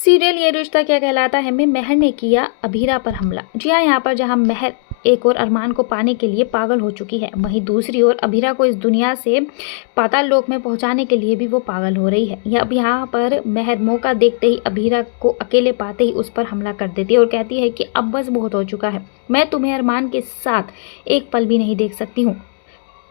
Serial ये रिश्ता क्या कहलाता है में महर ने किया अभीरा पर हमला। जी हाँ, यहाँ पर जहाँ महर एक और अरमान को पाने के लिए पागल हो चुकी है, वहीं दूसरी ओर अभीरा को इस दुनिया से पाताल लोक में पहुंचाने के लिए भी वो पागल हो रही है। अब यहाँ पर महर मौका देखते ही अभीरा को अकेले पाते ही उस पर हमला कर देती है और कहती है कि अब बस बहुत हो चुका है, मैं तुम्हें अरमान के साथ एक पल भी नहीं देख सकती हूँ।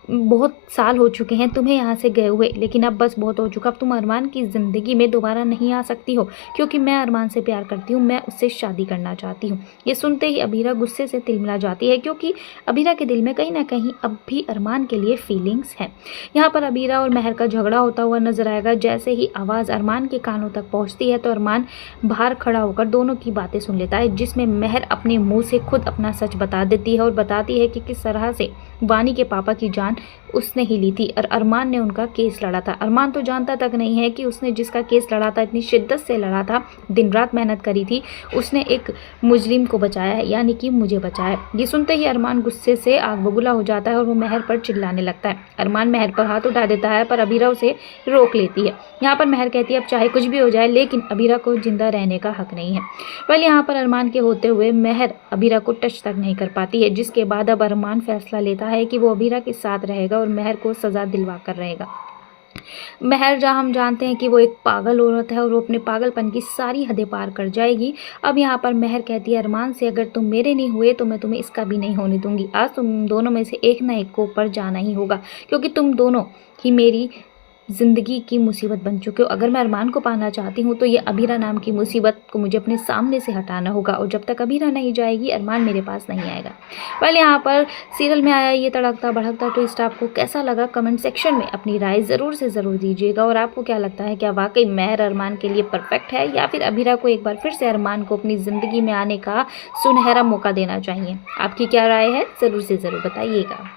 बहुत साल हो चुके हैं तुम्हें यहाँ से गए हुए, लेकिन अब बस बहुत हो चुका। अब तुम अरमान की ज़िंदगी में दोबारा नहीं आ सकती हो, क्योंकि मैं अरमान से प्यार करती हूँ, मैं उससे शादी करना चाहती हूँ। ये सुनते ही अभीरा गुस्से से तिलमिला जाती है, क्योंकि अभीरा के दिल में कहीं ना कहीं अब भी अरमान के लिए फीलिंग्स हैं। यहाँ पर अभीरा और महर का झगड़ा होता हुआ नजर आएगा। जैसे ही आवाज़ अरमान के कानों तक पहुँचती है तो अरमान बाहर खड़ा होकर दोनों की बातें सुन लेता है, जिसमें महर अपने मुँह से खुद अपना सच बता देती है और बताती है कि किस तरह से वानी के पापा की जान उसने ही ली थी और अरमान ने उनका केस लड़ा था। अरमान तो जानता तक नहीं है कि उसने जिसका केस लड़ा था, इतनी शिद्दत से लड़ा था, दिन रात मेहनत करी थी, उसने एक मुजरिम को बचाया है, यानी कि मुझे बचाया है। ये सुनते ही अरमान गुस्से से आग बबूला हो जाता है और वो महर पर चिल्लाने लगता है। अरमान महर पर हाथ उठा देता है, पर अभीरा उसे रोक लेती है। यहाँ पर महर कहती है अब चाहे कुछ भी हो जाए, लेकिन अभीरा को जिंदा रहने का हक नहीं है। पहले यहाँ पर अरमान के होते हुए महर अभीरा को टच तक नहीं कर पाती है, जिसके बाद अब अरमान फैसला लेता है कि वो अभीरा के साथ रहेगा और महर को सजा दिलवा कर रहेगा। महर जहाँ हम जानते हैं कि वो एक पागल औरत है और वो अपने पागलपन की सारी हदें पार कर जाएगी। अब यहाँ पर महर कहती है अरमान से अगर तुम मेरे नहीं हुए तो मैं तुम्हें इसका भी नहीं होने दूंगी। आज तुम दोनों में से एक ना एक को ऊपर जाना ही होगा, क्योंकि तुम दोनों ही मेरी ज़िंदगी की मुसीबत बन चुके हो। अगर मैं अरमान को पाना चाहती हूँ तो ये अभीरा नाम की मुसीबत को मुझे अपने सामने से हटाना होगा, और जब तक अभीरा नहीं जाएगी अरमान मेरे पास नहीं आएगा। पहले यहाँ पर सीरियल में आया ये तड़कता भड़कता ट्विस्ट आपको कैसा लगा, कमेंट सेक्शन में अपनी राय ज़रूर से ज़रूर दीजिएगा। और आपको क्या लगता है, क्या वाकई महर अरमान के लिए परफेक्ट है, या फिर अभीरा को एक बार फिर से अरमान को अपनी ज़िंदगी में आने का सुनहरा मौका देना चाहिए? आपकी क्या राय है, ज़रूर से ज़रूर बताइएगा।